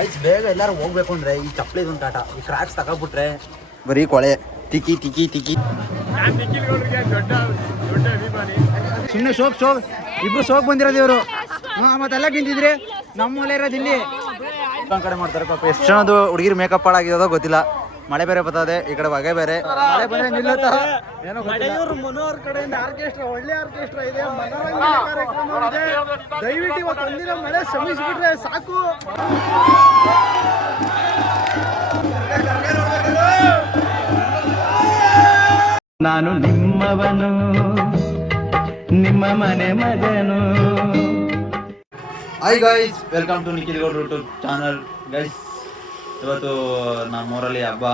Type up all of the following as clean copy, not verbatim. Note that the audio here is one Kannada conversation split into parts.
ಗೈಸ್ ಬೇಗ ಎಲ್ಲರೂ ಹೋಗ್ಬೇಕು ಅಂದ್ರೆ ಈ ಚಪ್ಪಲಿದೊಂದು ಕಾಟ, ಈ ಕ್ರಾಕ್ಸ್ ತಗೊಬಿಟ್ರೆ ಬರೀ ಕೊಳೆ ತಿಕ್ಕಿ ತಿಕ್ಕಿ ತಿಕ್ಕಿ. ಸುಮ್ಮನೆ ಶೋಕ್ ಇಬ್ರು ಶೋಕ್ ಬಂದಿರೋದು ಇವರು. ಮತ್ತೆಲ್ಲ ನಿಂತಿದ್ರಿ ನಮ್ಮಲ್ಲೇ ಇರೋದು ಇಲ್ಲಿ ಕಡೆ ಮಾಡ್ತಾರೆ ಪಾಪ. ಎಷ್ಟು ಜನದು ಹುಡುಗಿರು ಮೇಕಪ್ ಹಾಳಾಗಿರೋದೋ ಗೊತ್ತಿಲ್ಲ. ಮಳೆ ಬೇರೆ ಬರ್ತದೆ, ಈ ಕಡೆ ಹೊಗೆ ಬೇರೆ. ಮಳೆ ಬಂದ್ರೆ ನಿಲ್ಲುತ್ತಾ ಏನೋ ಮನೋಹರ್ ಕಡೆಯಿಂದ ಆರ್ಕೆಸ್ಟ್ರಾ, ಒಳ್ಳೆ ಆರ್ಕೆಸ್ಟ್ರಾ ಇದೆ, ಮನೋರಂಜನೆ ಕಾರ್ಯಕ್ರಮ ಇದೆ. ದಯವಿಟ್ಟು ಇವತ್ತು ಒಂದಿನ ಮಳೆ ಶ್ರಮಿಸಿಬಿಟ್ರೆ ಸಾಕು. ನಾನು ನಿಮ್ಮವನು, ನಿಮ್ಮ ಮನೆ ಮಗನು. Hi guys, welcome to Nikhil Gowda YouTube channel. Guys, ಇವತ್ತು ನಮ್ಮೂರಲ್ಲಿ ಹಬ್ಬ,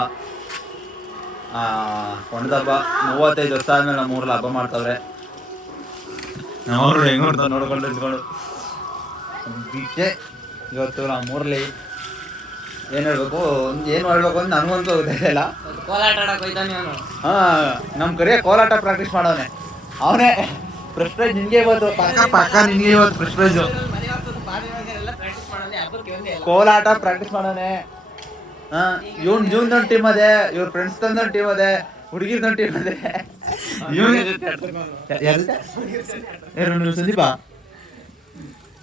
ಕೊಂಡದ ಹಬ್ಬ. 35 ವರ್ಷ ಆದ್ಮೇಲೆ ನಮ್ಮೂರಲ್ಲಿ ಹಬ್ಬ ಮಾಡ್ತಾವ್ರೆ. ನಮ್ಮೂರು ಹೆಂಗ್ ನೋಡ್ತಾವೆ ನೋಡ್ಕೊಂಡು ನಿಂತ್ಕೊಂಡು. ಅದಕ್ಕೆ ಇವತ್ತು ನಮ್ಮೂರಲ್ಲಿ ಏನು ಹೇಳ್ಬೇಕು ಅಂತ ನನಗಂತೂ ಗೊತ್ತಿಲ್ಲ. ಕೋಲಾಟ ಆಡಕ್ಕೆ ಹೋಯ್ತಾನೆ ಅವನು. ನಮ್ಮ ಕರಿಯ ಕೋಲಾಟ ಪ್ರಾಕ್ಟೀಸ್ ಮಾಡೋನೆ ಅವನೇ. ಫಸ್ಟ್ ಪ್ರೈಸ್ ನಿನ್ಗೆ ಇವತ್ತು, ಪಕ್ಕ ನಿನ್ಗೆ ಇವತ್ತು ಫಸ್ಟ್ ಪ್ರೈಸು. ಕೋಲಾಟ ಪ್ರಾಕ್ಟೀಸ್ ಮಾಡೋನೆ. ಇವ್ನು ಜೂನ್ದೊಂದು ಟೀಮ್ ಅದೇ, ಇವ್ರ ಫ್ರೆಂಡ್ಸ್ ತಂದೊಂದು ಟೀಮ್ ಅದೇ, ಹುಡುಗಿರ್ದೊಂದು ಟೀಮ್ ಅದೇ. ಸಂದೀಪ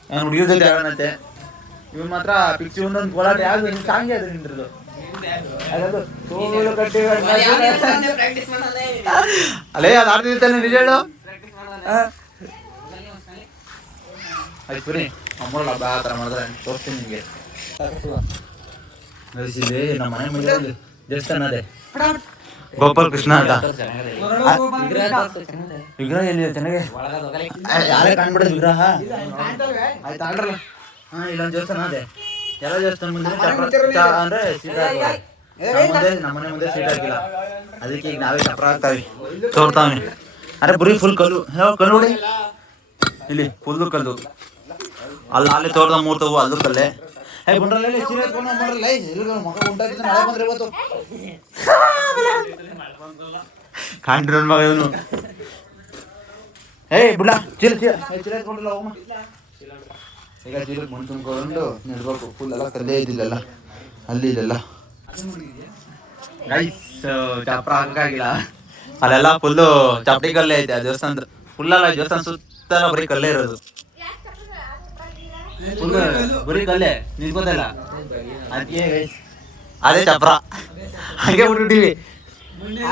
ನಾನು ಹುಡುಗಿರ್ ಜೊತೆ ಆಗೋಣಂತೆ. ಇವ್ನು ಮಾತ್ರ ಪಿಕ್ಚಿ ಒಂದೊಂದು ಕೋಲಾಟ ಯಾವ್ದು ಸಾಂಗ್ ಅದು ನಿಂತಿರೋದು. ಅಲ್ಲೇ ಅದು ಆಡ್ತಿರ್ತಾನೆ, ನಿಜ ಹೇಳು. ಆಯ್ತು ಬನ್ನಿ, ಅಮ್ಮೂರಲ್ಲಿ ಹಬ್ಬ ಆ ಥರ ಮಾಡಿದ್ರೆ ತೋರಿಸ್ತೀನಿ ನಿಮಗೆ. ನಮ್ಮ ಮನೆ ಮುಂದೆ ದೇವಸ್ಥಾನ ಅದೇ, ಗೋಪಾಲ್ ಕೃಷ್ಣ ಅಂತ. ವಿಗ್ರಹ ಎಲ್ಲಿ ಚೆನ್ನಾಗಿ ಯಾರೇ ಕಾಣ್ಬಿಡೋದು ವಿಗ್ರಹ. ಆಯ್ತು ಆಡ್ರಲ್ಲ. ಇಲ್ಲೊಂದು ದೇವಸ್ಥಾನ ಅದೇ, ಎಲ್ಲ ದೇವಸ್ಥಾನ ಮುಂದೆ ಅಂದ್ರೆ ಸೀಟ್ ಹಾಕಿ, ನಮ್ಮನೆ ಮುಂದೆ ಸೀಟ್ ಹಾಕಿಲ್ಲ, ಅದಕ್ಕೆ ಈಗ ನಾವೇ ಚಪ್ರ ಹಾಕ್ತಾವಿ ತೋರ್ತಾವೆ. ಅರೆ ಬರೀ ಫುಲ್ ಕಲ್ಲು. ಕಲ್ಲು ನೋಡಿ ಇಲ್ಲಿ ಫುಲ್ಲು ಕಲ್ಲು. ಅಲ್ಲಿ ತೋರ್ದ 3 ತಗೋ, ಅಲ್ಲೂ ಕಲ್ಲೇ. ಬಂಡ್ರಲ್ಲ ಸೀರೆ ಎತ್ಕೊಂಡು ಮಾಡ್ರಲ್ಲ, ಮಗ ಉಂಟಾಗಿದ್ದು ಮಳೆ ಬಂದ್ರೆ ಇವತ್ತು ಕಾಣ್ರಿ ನನ್ನ ಮಗ ಇವನು. ಬಿಡ ಚೀಲ ಎತ್ಕೊಂಡ್ರಲ್ಲ ಹೋಗಮ್ಮ. ಈಗ ಚೀಲಕ್ಕೆ ಮಣ್ಣು ತುಂಬ್ಕೊಂಡು ನಿಡ್ಬೇಕು. ಫುಲ್ ಎಲ್ಲ ಕಲ್ಲೇ ಇದ್ದಿಲ್ಲಲ್ಲ ಅಲ್ಲಿ ಇಲ್ಲೆಲ್ಲ. ಗೈಸ್ ಚಪ್ರ ಹಾಕಾಗಿಲ್ಲ, ಅಲ್ಲೆಲ್ಲ ಫುಲ್ಲು ಚಪ್ಪಡಿ ಕಲ್ಲೇ ಐತೆ. ಆ ದೇವಸ್ಥಾನದ ಫುಲ್ಲಲ್ಲ, ದೇವಸ್ಥಾನ ಸುತ್ತಲ್ಲ ಬರೀ ಕಲ್ಲೇ ಇರೋದು. ಫುಲ್ ಬರೀ ಕಲ್ಲೇ ನಿಂತ್ಕೋತಲ್ಲ, ಅದಕ್ಕೆ ಗೈಸ್ ಅದೇ ಚಪ್ರ ಹಾಗೆ ಬಿಟ್ಬಿಟ್ಟಿವಿ.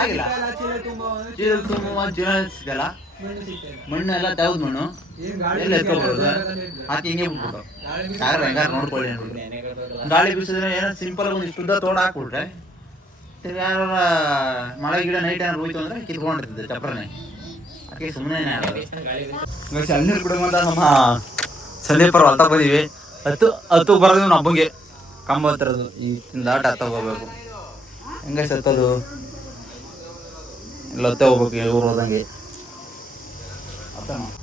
ಆಗಿಲ್ಲ ಚೀಲ ತುಂಬ ಚೀಲ ಸಿಗಲ್ಲ, ಮಣ್ಣು ಎಲ್ಲ ತೆಗೆದು ಮಣ್ಣು ಎಲ್ಲ ಎತ್ಕೊಬರೋದು. ಹಾಕಿ ಹಿಂಗೆ ಬಿಟ್ಬಿಟ್ಟು ಯಾರು ಹೆಂಗಾರು ನೋಡ್ಕೊಳ್ಳಿ ಅಂದ್ಬಿಟ್ಟು. ಗಾಳಿ ಬೀಸಿದ್ರೆ ಏನೋ ಸಿಂಪಲ್ ಒಂದು ಇಷ್ಟುದ್ದ ತೋಡ ಹಾಕ್ಬಿಟ್ರೆ ಯಾರು ಮಳೆ ಗಿಡ ನೈಟ್ ಏನಾರು ಹೋಯ್ತು ಅಂದ್ರೆ ಕಿತ್ಕೊಂಡಿರ್ತದೆ ಚಪ್ರನೇ. ಅದಕ್ಕೆ ಸುಮ್ಮನೆ ಸಣ್ಣ ಬಿಡುವಂತ ನಮ್ಮ ಸಂದೀಪರು ಹೊಲ್ತಾ ಬಂದೀವಿ. ಹತ್ತು ಬರೋದು ನಮ್ಮ ಹಬ್ಬಂಗೆ ಕಂಬ ಹತ್ತಿರೋದು. ಈ ದಾಟ ಹತ್ತ ಹೋಗ್ಬೇಕು. ಹೆಂಗೆ ಸತ್ತದು ಇಲ್ಲ ಹತ್ತೆ ಹೋಗ್ಬೇಕು ಊರು ಹೋದಂಗೆ.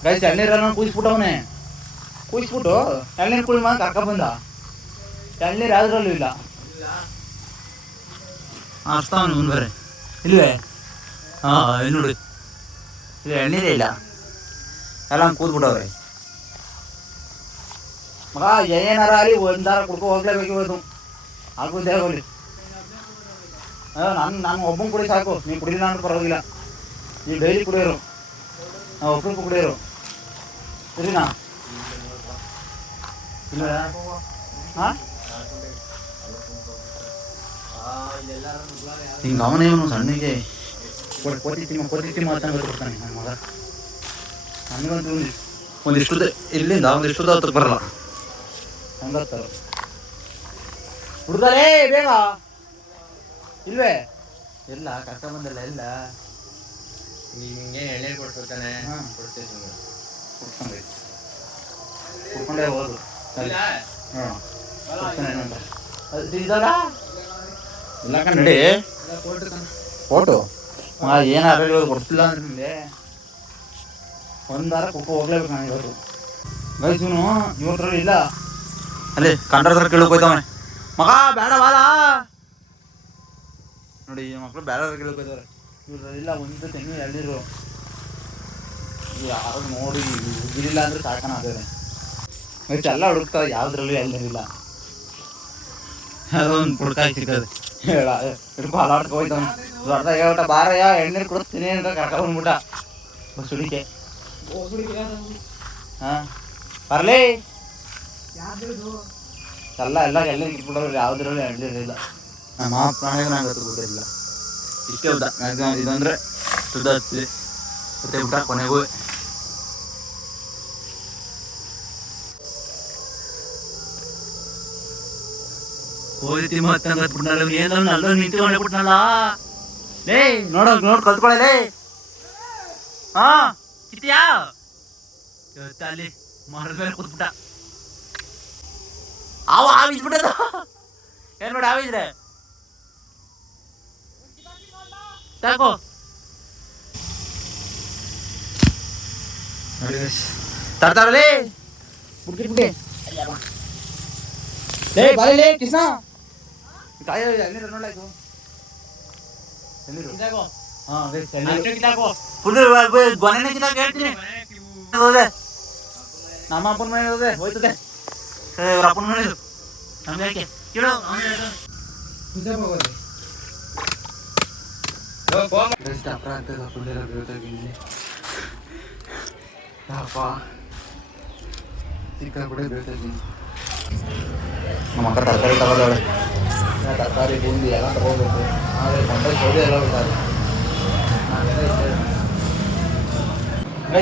ಗೈಸ್ ಎಳ್ನೀರನ್ನ ಕೂಯಿಸ್ಬಿಟ್ಟವನೇ, ಕೂಯಿಸ್ಬಿಟ್ಟು ಎಳ್ನೀರು ಕುಳಿ ಮಾತ್ರ ಕರ್ಕ ಬಂದ. ಎಳ್ನೀರು ಯಾವ್ದ್ರಲ್ಲೂ ಇಲ್ಲ. ಅರ್ಸ್ತಾವನು ಮುಂದೆ ಇಲ್ವೇ? ಇಲ್ಲಿ ನೋಡಿ, ಇಲ್ಲಿ ಎಳ್ನೀರೇ ಇಲ್ಲ, ಎಲ್ಲ ಹಂಗೆ ಕೂತ್ಬಿಟ್ಟವ್ರೆ. ಮಗ ಏನಾರ ಅಲ್ಲಿ ಒಂದಾರ ಕುಡ್ಕೊ ಹೋಗ್ಲೇಬೇಕು ಇವತ್ತು. ಹಾಕುದೇ ಹೋಗ್ಲಿ. ನಾನು ಒಬ್ಬನ ಕುಡಿ ಸಾಕು, ನೀವು ಕುಡಿಲಿಲ್ಲ ಅಂದ್ರೆ ಪರವಾಗಿಲ್ಲ. ನೀವು ಡೈಲಿ ಕುಡಿಯೋರು, ನಾವು ಒಬ್ಬರು ಕುಡಿಯೋರು ಸರಿನಾ? ಇಲ್ಲ ಹಾಂ ಹಿಂಗೆ ಅವನೇ ಇವನು ಸಣ್ಣಗೆ ಕೋತಿ ತಿಮ್ಮ ಅಂತ ಗೊತ್ತಿರ್ತಾನೆ ನನ್ನ ಮಗ. ನನಗಂತೂ ಒಂದಿಷ್ಟು ಇಲ್ಲಿಂದ ಒಂದಿಷ್ಟು ಹತ್ತಕ್ಕೆ ಬರಲ್ಲ. ಹಂಗತ್ತಾರ ಹುಡುಗಲೇ ಬೇಗ ಇಲ್ವೇ? ಎಲ್ಲ ಕಷ್ಟ ಬಂದಲ್ಲ ಎಲ್ಲ ನಿಂಗೆ ಎಣ್ಣೆ ಕೊಡ್ತಾನೆ. ಕುಡ್ಕೊಂಡೇ ಹೋದು. ಇಲ್ಲ ಕಣ್ಣಿ ಫೋಟೋ ಏನಾರು ಕೊಡ್ತಿಲ್ಲ ಅಂದ್ರೆ ನಿಮಗೆ ಒಂದಾರ ಕುಕ್ಕ ಹೋಗ್ಲೇಬೇಕು. ನಾನು ಇವತ್ತು ಗೈಸೂನು ಇವತ್ತರಲ್ಲಿ ಇಲ್ಲ, ಅಲ್ಲಿ ಕಂಡ್ರ ಕೇಳಕ್ ಹೋಯ್ತವನೆ. ಮಗ ಬೇಡ ಬಾಲ ನೋಡಿ, ಈ ಮಕ್ಳು ಬೇಡ ಕೇಳಕ್ ಹೋಯ್ತವ್ರೆ. ಇವ್ರಲ್ಲಿಲ್ಲ ಒಂದು ತೆಂಗು ಎಳ್ನೀರು. ಯಾರು ನೋಡಿ ಇದಿಲ್ಲ ಅಂದ್ರೆ ಸಾಕನ ಆಗ್ತದೆ. ಎಲ್ಲ ಹುಡುಕ್ತಾವೆ, ಯಾವ್ದ್ರಲ್ಲೂ ಎಳ್ನೀರಿಲ್ಲ. ಅದೊಂದು ಪುಡ್ಕಾಯಿ ಸಿಕ್ಕದು ಹೇಳ ಹಿಡ್ಕೊ ಅಲಾಡ್ಕೊ ಹೋಯ್ತಾವ ದೊಡ್ಡದಾಗ ಹೇಳ್ಬಿಟ್ಟ ಬಾರಯ್ಯ ಎಣ್ಣೆ ಕೊಡಿಸ್ತೀನಿ ಅಂತ ಕರ್ಕೊಂಡ್ಬಿಟ್ಟ ಸುಡಿಕೆ ಹಾಂ ಬರಲೇ ಎಲ್ಲ ಇಟ್ಬಿಡೋರು ಯಾವುದ್ರಲ್ಲಿ ಎಣ್ಣೆಲಿಲ್ಲ ನಮ್ಮ ಪ್ರಾಣಿಗಳು ನಂಗೆ ಗೊತ್ತಿರಲಿಲ್ಲ ಇಷ್ಟೇ ಉದ್ದ ಮ್ಯಾಕ್ಸಿಮಮ್ ಇದಂದರೆ ಸುದ್ದ ಹತ್ತಿದೆ ಮತ್ತೆ ಊಟ ಕೊನೆಗೂ ಹೋಯ್ತಿ ಮತ್ತೆ ಏನು ಅಲ್ಲೋ ನಿಂತ್ಕೊಂಡೆ ಬಿಟ್ನಲ್ಲ ಲೇ ನೋಡ್ ಕಲ್ತ್ಕೊಳ್ಳೇ ಹಾ ಕಿತ್ಯಾ ಅಲ್ಲಿ ಮರದ ಮೇಲೆ ಕೂತ್ಬಿಟ್ಟ ಆವಿದ್ಬಿಟ್ಟದ ಏನ್ ನೋಡಿ ಆವಿದ್ರೆ ತಾಕೋ ತರ್ತಾರಲೇ ಬಿಡ್ಬಿಟ್ಟೆ ಲೇ ಬಾಯಿಲೇ ಕೃಷ್ಣ ಕಾಯ ಎಲ್ಲಿರು ನೋಡಾಯ್ತು ಎಲ್ಲಿರು ಕಿತಾಕೋ ಹಾ ವೇಸ್ ಎಲ್ಲಿರು ಕಿತಾಕೋ ಫುಲ್ ಗೊನೆನೇ ಕಿತಾಕ ಹೇಳ್ತೀನಿ ಹೋದೆ ನಮ್ಮ ಅಪ್ಪನ ಮನೆ ಹೋದೆ ಹೋಯ್ತದೆ ಇವ್ರ ಅಪ್ಪನ ಮನೆ ನಮ್ಗೆ ಯಾಕೆ ಕೇಳು ಕಿತಾಕ ಹೋಗೋದೆ ಎಷ್ಟು ಅಪರಾಧ ಫುಲ್ಲೆಲ್ಲ ಬೀಳ್ತಾಗಿದ್ದೀನಿ ಯಾಪ ಸಿಕ್ಕಾಬಿಟ್ಟೆ ಬೀಳ್ತಾಯಿದ್ದೀನಿ ನಮ್ಮ ಅಕ್ಕ ತರಕಾರಿ ತಗೋದವಳೆ ತರಕಾರಿ ಬೂಂದಿ ಎಲ್ಲ ತಗೋಬೇಕು ಆದರೆ ಬಂಡೆ ಸೌದೆ ಎಲ್ಲ ಬಿಡ್ತಾರೆ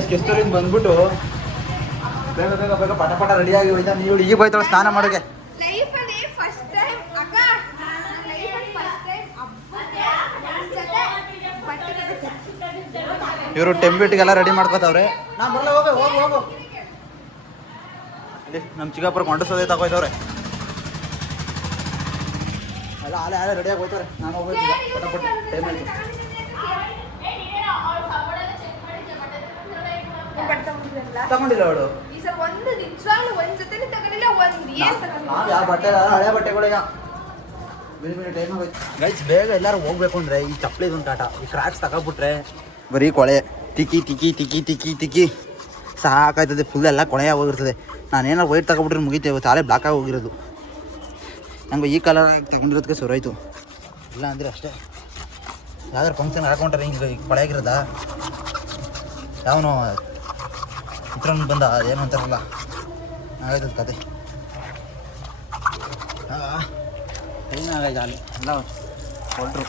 ಕೆಸ್ತೂರಿಂದ ಬಂದ್ಬಿಟ್ಟು ಬೇಗ ಬೇಗ ಬೇಗ ಪಟ ರೆಡಿಯಾಗಿ ಹೋಯ್ತಾ ನೀವು ಈಗ ಹೋಯ್ತಾಳೆ ಸ್ನಾನ ಮಾಡೋಕೆ ಇವರು ಟೆಂಬಿಟ್ಗೆಲ್ಲ ರೆಡಿ ಮಾಡ್ಕೋತಾವ್ರೆ ನಾ ಬರಲ್ಲ ಹೋಗು ನಮ್ಮ ಚಿಕ್ಕಪ್ಪರ ಕೊಂಡ ಸೋದೆ ತಗೋಯ್ತವ್ರೆ ಎಲ್ಲ ಆಲೆ ರೆಡಿಯಾಗಿ ಹೋಯ್ತವ್ರೆ ನಾನು ಹೋಗ್ಬೇಕು ಪಟ ಟೈಮ್ ಆಯ್ತು ತಗೊಂಡಿಲ್ಲ ಅವಳು ನಾವು ಯಾವ ಬಟ್ಟೆ ಹಳೆ ಬಟ್ಟೆಗಳೀಗ ಬಿಡಿ ಟೈಮ್ ಆಗೋಯ್ತು ಗೈಸ್ ಬೇಗ ಎಲ್ಲರೂ ಹೋಗ್ಬೇಕು ಅಂದರೆ ಈ ಚಪ್ಪಲಿದೊಂದು ಕಾಟ ಈ ಕ್ರಾಕ್ಸ್ ತಗೊಬಿಟ್ರೆ ಬರೀ ಕೊಳೆ ತಿಕ್ಕಿ ಸಾಕಾಯ್ತದೆ ಫುಲ್ ಎಲ್ಲ ಕೊಳೆಯ ಹೋಗಿರ್ತದೆ ನಾನೇನಾರು ವೈಟ್ ತಗೊಬಿಟ್ರೆ ಮುಗಿತೇವೆ ತಾಳೆ ಬ್ಲಾಕ್ ಆಗಿ ಹೋಗಿರೋದು ನಂಗೆ ಈ ಕಲರ್ ತಗೊಂಡಿರೋದಕ್ಕೆ ಸುರಾಯ್ತು ಇಲ್ಲ ಅಂದರೆ ಅಷ್ಟೇ ಯಾವ್ದಾರು ಫಂಕ್ಷನ್ ಹಾಕೊಂಡ್ರೆ ಹಿಂಗೆ ಕೊಳೆಯಾಗಿರೋದ ಯಾವನೋ ಚಿತ್ರಾನ್ನ ಬಂದ ಏನು ಅಂತಾರಲ್ಲ ಆಗೋಯ್ತದ ಕತೆ ಏನಾಗೈತೆ ಅಲ್ಲಿ ಎಲ್ಲ ಹೊರಟ್ರು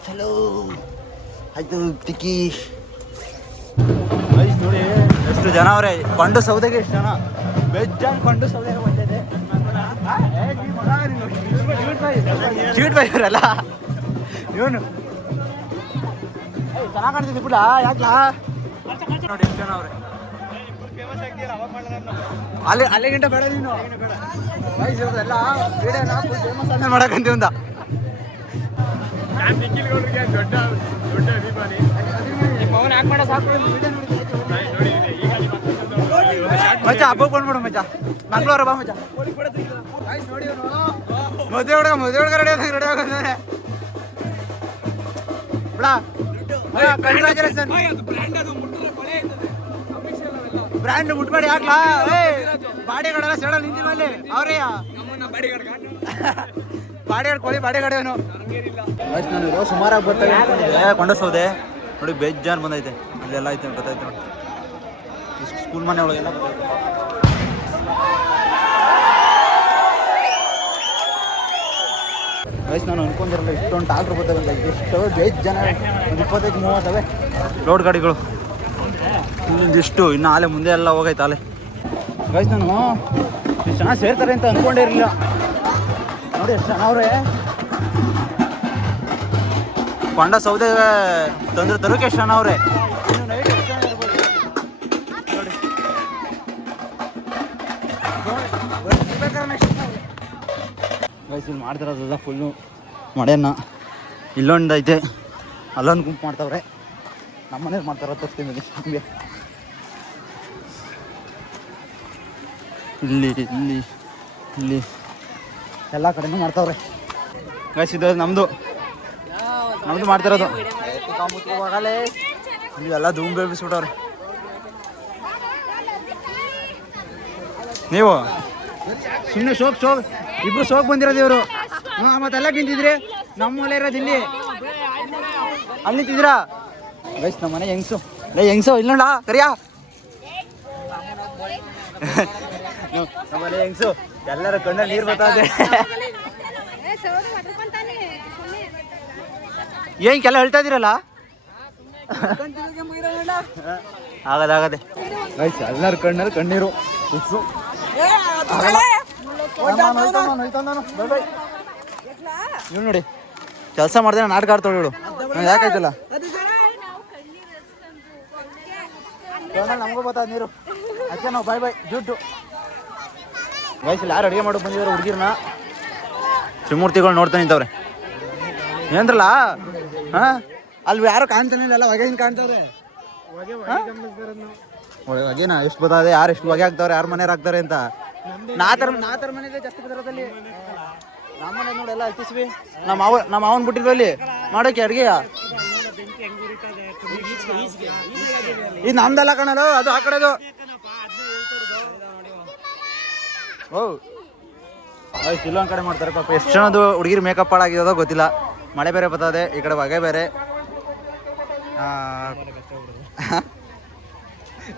ಚಲೋ ಆಯ್ತು ಟಿಕ್ಕಿ ನೋಡಿ ಎಷ್ಟು ಜನ ಅವರೇ ಕೊಂಡು ಸೌದೆಗೆ ಎಷ್ಟು ಜನ ಬೆಜ್ಜಾನ್ ಕೊಂಡು ಸೌದೆಗೆ ಬಂದಿದೆ ಚೀಟ್ ಬೈ ಇವರೆಲ್ಲ ಇವನು ಚೆನ್ನಾಗಿ ಕಾಣ್ತಿದ್ದೆ ಬಿಡ ಯಾಕಲಾ ನೋಡಿ ಎಷ್ಟು ಜನ ಅವ್ರೆ ಅಲ್ಲಿಗಿಂತ ಬೇಡ ನೀನು ಎಲ್ಲ ವಿಡಿಯೋನ ಮಾಡಕ್ಕಂತೀವಿ ಅಂತ ಮಚ್ಚ ಹಬ್ಬಕ್ಕೆ ಬಂದ್ಬಿಡು ಮಚ್ಚ ಮಂಗಳವಾರ ಬಾ ಮಚ್ಚ ಮದುವೆ ಹುಡುಗ ರೆಡಿ ಆಗೋದಾನೆ ಕಂಗ್ರಾಚುಲೇಷನ್ ಬ್ರ್ಯಾಂಡ್ ಮುಟ್ಬೇಡಿ ಯಾಕ್ಲಾ ಬಾಡಿಗಾಡೆಲ್ಲ ಸೆಡಲ್ ನಿಂತಿ ಮೇಲೆ ಅವರೇ ಬಾಡಿಗಾಡ್ ಕೊಳಿ ಬಾಡಿಗಾಡೇನು ನಾನು ಸುಮಾರಾಗಿ ಬರ್ತೇವೆ ಕೊಂಡಸೋದೆ ನೋಡಿ ಬೇಜಾನ್ ಬಂದೈತೆ ಇಲ್ಲೆಲ್ಲ ಐತೆ ಗೊತ್ತಾಯ್ತು ನೋಡಿ ಸ್ಕೂಲ್ ಮನೆ ಒಳಗೆಲ್ಲ ವಯಸ್ಸು ನಾನು ಅನ್ಕೊಂಡಿರಲ್ಲ ಇಷ್ಟೊಂದು ಟ್ರಾಕ್ಟರ್ ಬರ್ತವೆ ಅಂತ ಎಷ್ಟು ಬೇಜಾನ 25-30 ಲೋಡ್ ಗಾಡಿಗಳು ಇಲ್ಲಿಂದ ಇಷ್ಟು ಇನ್ನು ಆಲೆ ಮುಂದೆ ಎಲ್ಲ ಹೋಗೈತೆ ಆಲೆ ವಯಸ್ಸು ನಾನು ಇಷ್ಟು ಜನ ಸೇರ್ತಾರೆ ಅಂತ ಅಂದ್ಕೊಂಡೇ ಇರಲಿಲ್ಲ ನೋಡಿ ಎಷ್ಟು ಜನ ಅವರೇ ಕೊಂಡ ಸೌದೆ ತರೋಕೆ ಎಷ್ಟು ಜನ ಅವರೇ ನೈಟ್ ಎಷ್ಟು ಜನ ಇರ್ಬೋದು ನೋಡಿ ವಯಸ್ಸಲ್ಲಿ ಮಾಡ್ತಿರೋದಲ್ಲ ಫುಲ್ಲು ಮಳೆನ ಇಲ್ಲೊಂದು ಐತೆ ಅಲ್ಲೊಂದು ಗುಂಪು ಮಾಡ್ತಾವ್ರೆ ನಮ್ಮ ಮನೇಲಿ ಮಾಡ್ತಾರ ತೋರಿಸ್ತೀನಿ ನಿಮಗೆ ಇಲ್ಲಿ ಎಲ್ಲ ಕಡೆನೂ ಮಾಡ್ತಾವ್ರೆ ಗೈಸ್ ಇದು ನಮ್ಮದು ಮಾಡ್ತಿರೋದು ಹೋಗಲೇ ಇವೆಲ್ಲ ಧೂಮ್ ಬೇಬಿಸ್ಬಿಟ್ಟವ್ರೆ ನೀವು ಸುಮ್ಮನೆ ಶೋಕ್ ಇಬ್ರು ಶೋಕ್ ಬಂದಿರೋದು ಇವರು. ಮತ್ತೆಲ್ಲ ನಿಂತಿದ್ರಿ ನಮ್ಮಲ್ಲೇ ಇರೋದು ಇಲ್ಲಿ ಅಲ್ಲಿ ನಿಂತಿದ್ದೀರಾ ಗೈಸ್. ನಮ್ಮ ಮನೆ ಹೆಂಗ್ಸು ಇಲ್ಲೋಣ ಕರಿಯಾ ನಮ್ಮನೆ ಹೆಂಗ್ಸು ಎಲ್ಲರ ಕಣ್ಣಲ್ಲಿ ನೀರು ಬರ್ತಾದೆ. ಏನಕ್ಕೆಲ್ಲ ಹೇಳ್ತಾ ಇದ್ದೀರಲ್ಲ ಆಗದೆ ಗೈಸ್ ಎಲ್ಲರ ಕಣ್ಣಲ್ಲಿ ಕಣ್ಣೀರು ಫಿಕ್ಸು. ನೀವು ನೋಡಿ ಕೆಲಸ ಮಾಡ್ದೆ ನಾಟಕ ಆಡ್ತಾಳೆ ಇವಳು. ಯಾಕಾಯ್ತಲ್ಲ ನಮಗೂ ಗೊತ್ತಾದ ನೀರು ಅದಕ್ಕೆ ನಾವು ಬಾಯ್ ಜುಟ್ಟು ವಯಸ್ಸಲ್ಲಿ ಯಾರು ಅಡುಗೆ ಮಾಡೋಕೆ ಬಂದಿದ್ದಾರೆ ಹುಡುಗಿರ್ನ ಶಿವಮೂರ್ತಿಗಳು ನೋಡ್ತಾ ನಿಂತವ್ರೆ ಏನಂದ್ರಲ್ಲ. ಹಾಂ ಅಲ್ಲಿ ಯಾರು ಕಾಣ್ತಾನೆ ಇಲ್ಲ ಹೊಗೆನ ಕಾಣ್ತವ್ರೆ. ಹೊಗೆನ ಎಷ್ಟು ಬರ್ತದೆ ಯಾರು ಎಷ್ಟು ಹೊಗೆ ಹಾಕ್ತವ್ರೆ ಯಾರು ಮನೆಯವ್ರು ಹಾಕ್ತಾರೆ ಅಂತ. ನಾತರ ಮನೆಗೆ ಜಾಸ್ತಿ ಬರೋದಲ್ಲಿ ನಮ್ಮ ಮನೆ ನೋಡಿ ಎಲ್ಲ ಹತ್ತಿಸ್ವಿ. ನಮ್ಮ ಮಾವನ್ ಬಿಟ್ಟಿದ್ವಿ ಅಲ್ಲಿ ಮಾಡೋಕೆ ಅಡುಗೆ. ಇದು ನಮ್ದಲ್ಲ ಕಣಲು ಅದು ಆ ಕಡೆದು. ಓ ಇಲ್ಲೊಂದು ಕಡೆ ಮಾಡ್ತಾರೆ ಪಾಪ. ಎಷ್ಟು ಜನದು ಹುಡುಗಿರು ಮೇಕಪ್ ಹಾಳಾಗಿರೋದೋ ಗೊತ್ತಿಲ್ಲ. ಮಳೆ ಬೇರೆ ಬರ್ತದೆ ಈ ಕಡೆ ಹೊಗೆ ಬೇರೆ.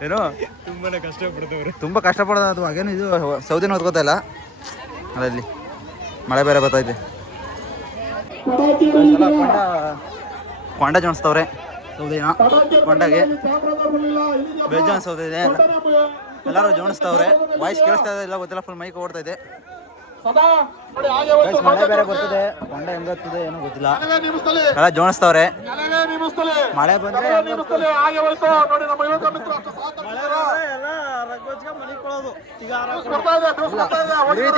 ಏನು ತುಂಬ ಕಷ್ಟಪಡೋದು ಅದು ಹಾಗೇನು ಇದು ಸೌದಿನ ಹೊತ್ಕೋತಾ ಇಲ್ಲ ಅದಲ್ಲಿ ಮಳೆ ಬೇರೆ ಬರ್ತೈತೆ. ಕೊಂಡ ಜೋಣಿಸ್ತವ್ರೆ ಸೌದಿನ ಕೊಂಡಗೆ ಬೇಜಾನ್ ಸೌದೆ ಇದೆ ಎಲ್ಲರೂ ಜೋಣಿಸ್ತವ್ರೆ. ವಾಯ್ಸ್ ಕೇಳಿಸ್ತಾ ಇಲ್ಲ ಗೊತ್ತಿಲ್ಲ ಫುಲ್ ಮೈಕ್ ಓಡ್ತೈತೆ. ಮಳೆ ಬೇರೆ ಬರ್ತದೆ ಕೊಂಡ ಹೆಂಗತ್ತದೆ ಏನೋ ಗೊತ್ತಿಲ್ಲ ಎಲ್ಲ ಜೋಣಿಸ್ತವ್ರೆ. ಮಳೆ ಬಂದ್ರೆ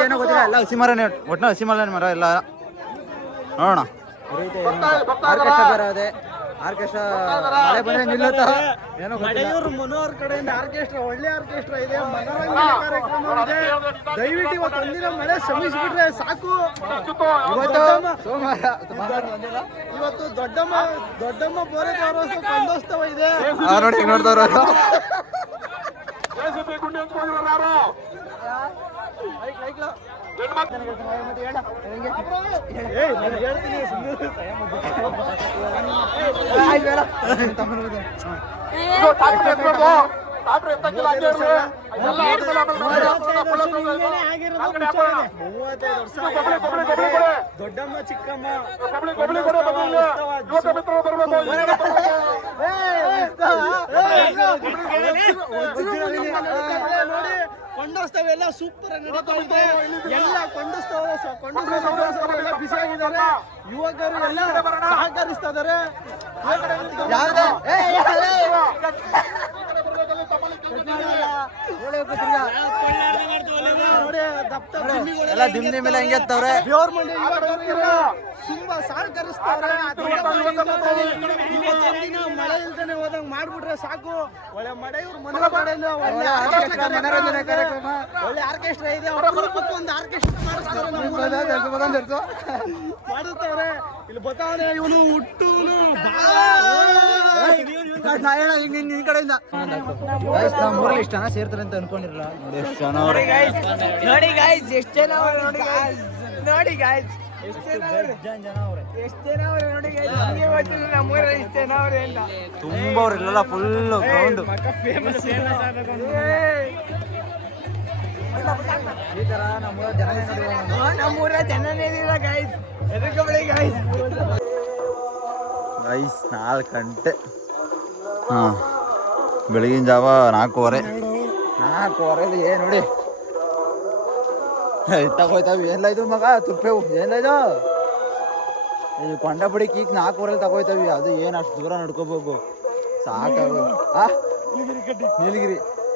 ಏನೋ ಗೊತ್ತಿಲ್ಲ ಎಲ್ಲ ಹಸಿ ಮರನೇ ಒಟ್ಟಿನ ಹಸಿ ಮರ ಎಲ್ಲ ನೋಡೋಣ. ಆರ್ಕೆಸ್ಟ್ರಾ ಬೇರೆ ಅದೇ ಆರ್ಕೆಸ್ಟ್ರಾ ಮಳೆ ಬಂದ್ರೆ ನಿಲ್ಲುತ್ತ ಏನೋ ಮನೋಹರ್ ಕಡೆಯಿಂದ ಆರ್ಕೆಸ್ಟ್ರಾ ಒಳ್ಳೆ ಆರ್ಕೆಸ್ಟ್ರಾ ಇದೆ. ಮನೋರಂಜನೆ ಕಾರ್ಯಕ್ರಮ ಇದೆ. ದಯವಿಟ್ಟು ಇವತ್ತು ಒಂದಿನ ಮಳೆ ಶ್ರಮಿಸಿಬಿಟ್ರೆ ಸಾಕು. ಇವತ್ತು ದೊಡ್ಡಮ್ಮ ಬೋರೆ ಕಂದೋತ್ಸವ ಇದೆ ನೋಡಿ ನೋಡ್ದವ್ರು. ದೊಡ್ಡಮ್ಮ ಚಿಕ್ಕಮ್ಮ ನೋಡಿ ಕೊಂಡೋತ್ಸವ ಎಲ್ಲ ಸೂಪರ್ ನಡೀತಾ ಇದೆ. ಎಲ್ಲ ಕೊಂಡೋತ್ಸವ ಎಲ್ಲ ಬಿಸಿಯಾಗಿದ್ದಾರೆ. ಯುವಕರು ಎಲ್ಲ ಸಹಕರಿಸ್ತಾ ಇದ್ದಾರೆ. ಎಲ್ಲ ದಿಮ್ಮಿ ಮೇಲೆ ಹೆಂಗೆ ಎತ್ತವ್ರೆ ಗೌರ್ಮೆಂಟ್ ತುಂಬಾ ಸಹಕರಿಸ್ತಾರೆ. ಮಳೆ ಇಲ್ದೇನೆ ಹೋದಂಗ್ ಮಾಡ್ಬಿಟ್ರೆ ಸಾಕು. ಒಳ್ಳೆ ಮಳೆ ಇವ್ರು ಮನೋರಂಜನೆ ಕಾರ್ಯಕ್ರಮ ಒಳ್ಳೆ ಆರ್ಕೆಸ್ಟ್ರಾ ಇದೆ. ಒಂದು ಆರ್ಕೆಸ್ಟ್ರಾ ಮಾಡುತ್ತವ್ರೆ. ಇಲ್ಲಿ ಬತ್ತಾವನೆ ಇವನು ಹುಟ್ಟು ಈ ಕಡೆಯಿಂದ ಮೂರಲ್ಲಿ ಇಷ್ಟ ಜನ ಸೇರ್ತಾರೆ ಅಂತ ಅನ್ಕೊಂಡಿರಲ್ಲ. ನೋಡಿ ಎಷ್ಟು ಜನ ನೋಡಿ ಗಾಯ್ಸ್ ಎಷ್ಟು ಜನ ನೋಡಿ ಗಾಯ್ಸ್ ಎಷ್ಟು ಜನ ನೋಡಿ ತುಂಬ ಅವ್ರಿಲ್ಲ ಫುಲ್ ಗ್ರೌಂಡ್ ಈ ತರ ನಮ್ಮೂರ ಜನನೇ ಇಲ್ಲ ಗಾಯ್ಸ್. ಗೈಸ್ 4 ಗಂಟೆ ಬೆಳಗಿನ ಜಾವ 4:15 ಏನ್ ನೋಡಿ ತಗೋಯ್ತಾವ. ಏನಿಲ್ಲ ಇದು ಮಗ ತುಪ್ಪೆವು ಏನಿಲ್ಲ ಇದು ಈ ಕೊಂಡ ಬಿಡಿಕ್ ಈಗ 4:15 ತಗೋಯ್ತಾವಿ. ಅದು ಏನು ಅಷ್ಟು ದೂರ ನಡ್ಕೋಬೇಕು ಸಾಕಾಗೋದು.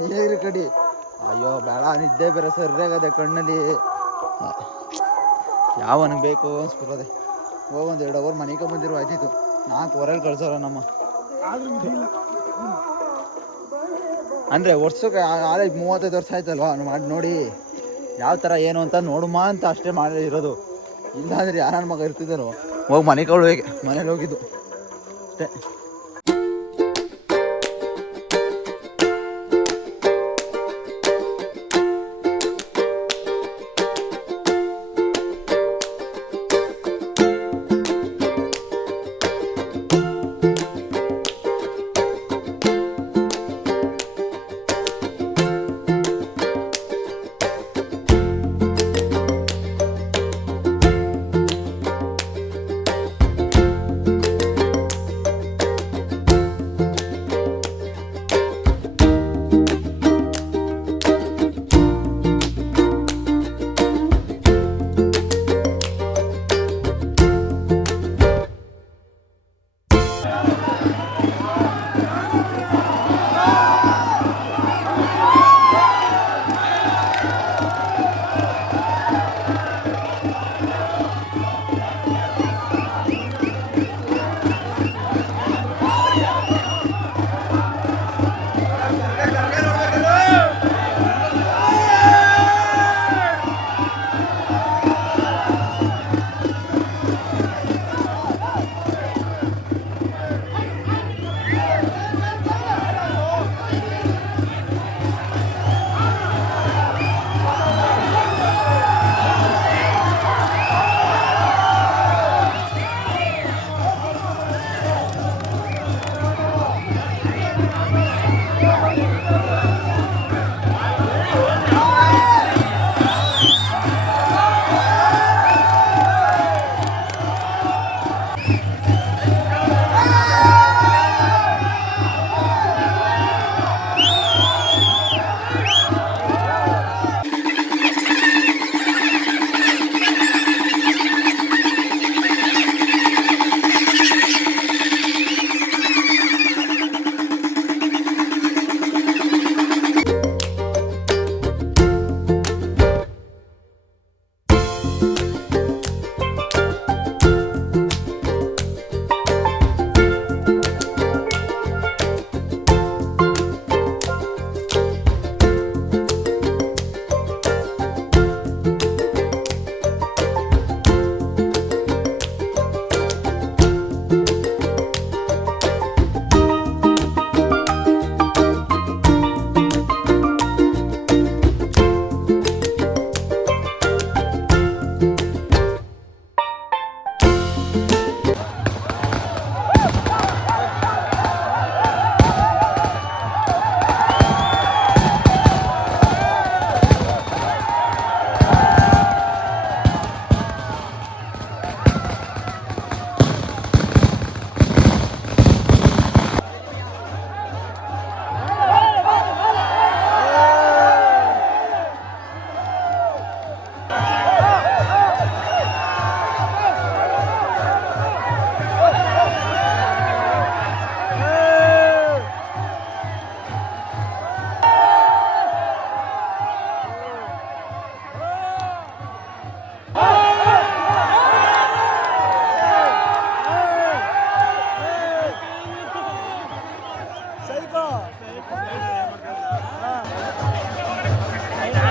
ನೀಲಗಿರಿ ಕಡ್ಡಿ ಅಯ್ಯೋ ಬೇಡ ನಿದ್ದೆ ಬೇರೆ ಸರಿಯಾಗದೆ ಕಣ್ಣಲ್ಲಿ. ಯಾವನಿಗೆ ಬೇಕು ಅನ್ಸ್ಬಿಡದೆ. ಹೋಗೊಂದು 2 ಅವರ್ ಮನೆಗೆ ಬಂದಿರೋ ಆಯ್ತಿತ್ತು. 4:15 ಕಳ್ಸೋರ ನಮ್ಮ ಅಂದರೆ ವರ್ಷಕ್ಕೆ 35 ವರ್ಷ ಆಯ್ತಲ್ವಾ ಮಾಡಿ ನೋಡಿ ಯಾವ ಥರ ಏನು ಅಂತ ನೋಡುಮಾ ಅಂತ ಅಷ್ಟೇ ಮಾಡಿ ಇರೋದು. ಇಲ್ಲಾಂದರೆ ಯಾರ ಮಗ ಇರ್ತಿದ್ದಾರೋ ಹೋಗಿ ಮನೆಗೆ ಹೋಗಿ ಮನೇಲಿ ಹೋಗಿದ್ದು ಅಷ್ಟೇ.